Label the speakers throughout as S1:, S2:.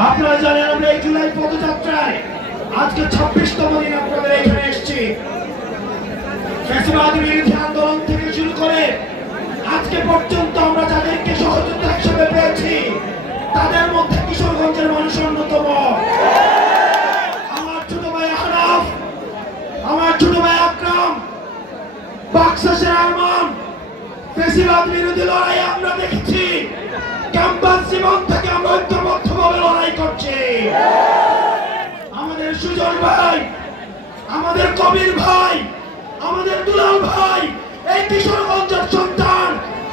S1: আপনারা জানেন আমরা এই জুলাই পদযাত্রায় আজকে ছাব্বিশতম দিন আপনাদের এখানে এসেছি। ফ্যাসিবাদ বিরোধী আন্দোলন থেকে শুরু করে আজকে পর্যন্ত আমরা যাদেরকে সহযোগিতা হিসেবে পেয়েছি, তাদের মধ্যে কিশোরগঞ্জের মানুষ অন্যতম। আমার ছোট ভাই আহনাফ আমার ছোট ভাই আকরাম, বাক্সাসের আরমান ফেসিবাদ বিরোধী লড়াই আমরা দেখেছি, ক্যাম্পাস জীবন থেকে আমরা ঐক্যবদ্ধভাবে লড়াই করছি। আমাদের সুজন ভাই, আমাদের কবির ভাই, আমাদের দুলাল ভাই, এই কিশোরগঞ্জের সন্তান,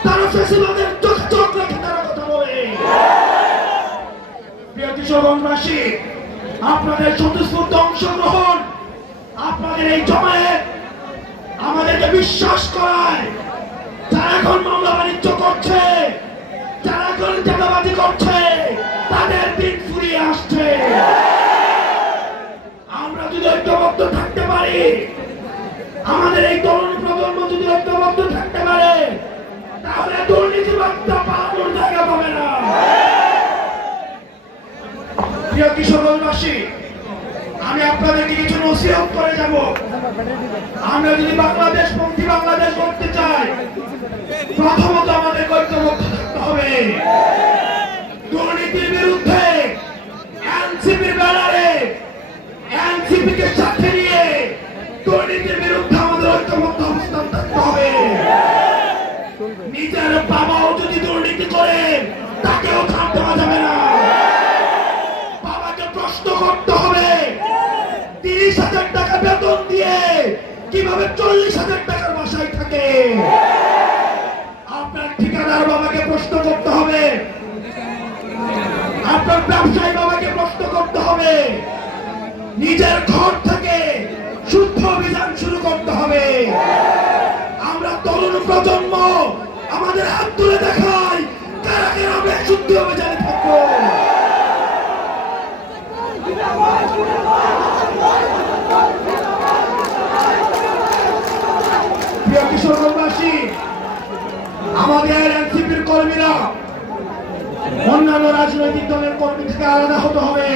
S1: তারা ফেসিবাদের চোখ চোখ রেখে তারা কথা বলে। প্রিয় কিশোরগঞ্জবাসী আপনাদের স্বতঃস্ফূর্ত অংশগ্রহণ, আপনাদের এই জমায়েত আমাদেরকে বিশ্বাস করায় যারা এখন প্রিয় কিশোরগঞ্জবাসী আমি আপনাদেরকে কিছু নসিহত করে যাব। আমরা যদি বাংলাদেশ পন্থী বাংলাদেশ করতে চাই, প্রথমত আমাদের ঐক্যবদ্ধ থাকতে হবে। দুর্নীতির বিরুদ্ধে এনসিপির ব্যানারে এনসিপি কে কীভাবে চল্লিশ হাজার টাকার বাসায় থাকে? আপনার ঠিকাদার বাবাকে প্রশ্ন করতে হবে। আপনার ব্যবসায়ী বাবাকে প্রশ্ন করতে হবে। নিজের ঘর থেকে শুদ্ধ অভিযান শুরু করতে হবে। আমরা তরুণ প্রজন্ম, আমাদের হাত তুলে দেখাই কারা আমরা শুদ্ধ অভিযানে প্রিয় কিশোরগঞ্জবাসী আমাদের এনসিপির কর্মীরা, অন্যান্য রাজনৈতিক দলের কর্মী থেকে আলাদা হতে হবে।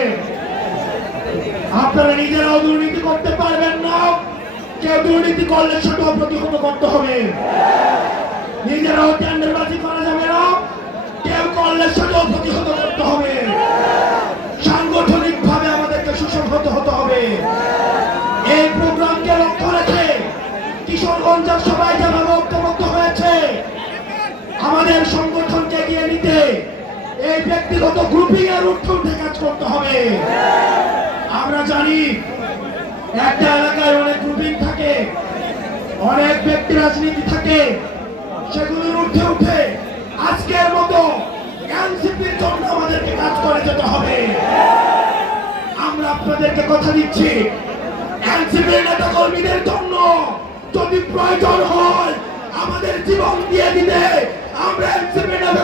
S1: আপনারা নিজেরাও দুর্নীতি করতে পারবেন না। কেউ দুর্নীতি করলে সেটাও প্রতিহত করতে হবে। নিজেরাও টেন্ডারবাজি করা যাবে না। কেউ করলে সেটাও প্রতিহত এই ব্যক্তিগত গ্রুপিং এর ঊর্ধ্বে কাজ করতে হবে। আমরা জানি একটা এলাকায় অনেক গ্রুপিং থাকে, অনেক ব্যক্তি রাজনীতি থাকে সেগুলোর ঊর্ধ্বে উঠে আজকের মতো এনসিপির জন্য আমাদেরকে কাজ করে যেতে হবে। আমরা আপনাদেরকে কথা দিচ্ছি, এনসিপির নেতা কর্মীদের জন্য যদি প্রয়োজন হয়, আমাদের জীবন দিয়ে দিতে আমরা এনসিপির নেতা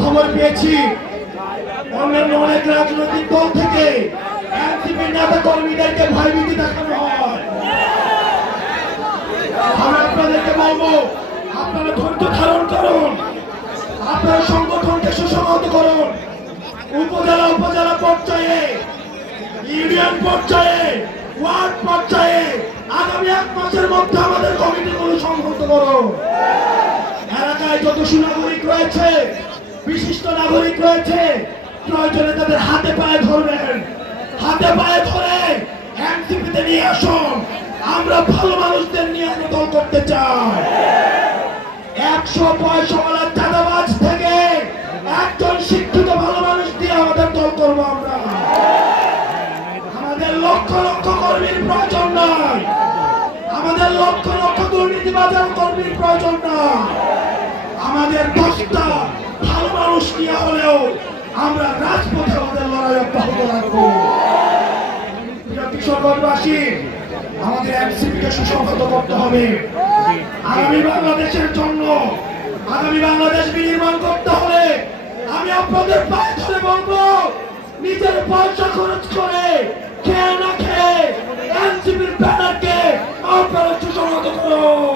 S1: খবর পেয়েছি। অন্যান্য অনেক রাজনৈতিক দল থেকে নেতা কর্মীদেরকে ভয়ভীতি দেখানো হয়। আমি আপনাদেরকে বলব, আপনারা ধৈর্য ধারণ করুন। আপনার সংগঠনকে সুসংহত করুন। উপজেলা উপজেলা পর্যায়ে, ইউনিয়ন পর্যায়ে, ওয়ার্ড পর্যায়ে আগামী এক মাসের মধ্যে আমাদের কমিটিগুলো সংহত করুন। এলাকায় যত সুনাগরিক রয়েছে বিশিষ্ট নাগরিক রয়েছে। প্রয়োজনে তাদের হাতে পায়ে ধরবেন। হাতে পায়ে ধরে এনসিপিতে নিয়ে আসুন। আমরা ভালো মানুষদের নিয়ে আমরা দল করতে চাই। একশো পয়সাওয়ালা চাঁদাবাজ থেকে একজন শিক্ষিত ভালো মানুষ দিয়ে আমাদের দল করব আমরা। আমাদের লক্ষ লক্ষ কর্মীর প্রয়োজন নয়। আমাদের লক্ষ লক্ষ দুর্নীতিবাজার কর্মীর প্রয়োজন নয়। আমাদের দশটা মানুষ নিয়ে হলেও আমরা রাজপথে আমাদের লড়াই অব্যাহত রাখব। আমাদের সুসংহত করতে হবে। আগামী বাংলাদেশের জন্য, আগামী বাংলাদেশ বিনির্মাণ করতে হলে আমি আপনাদের পায়ে ধরে বলব, নিজের পয়সা খরচ করে খেয়ে না খেয়ে এনসিপির ব্যানারকে আপনারা সুসংহত করুন।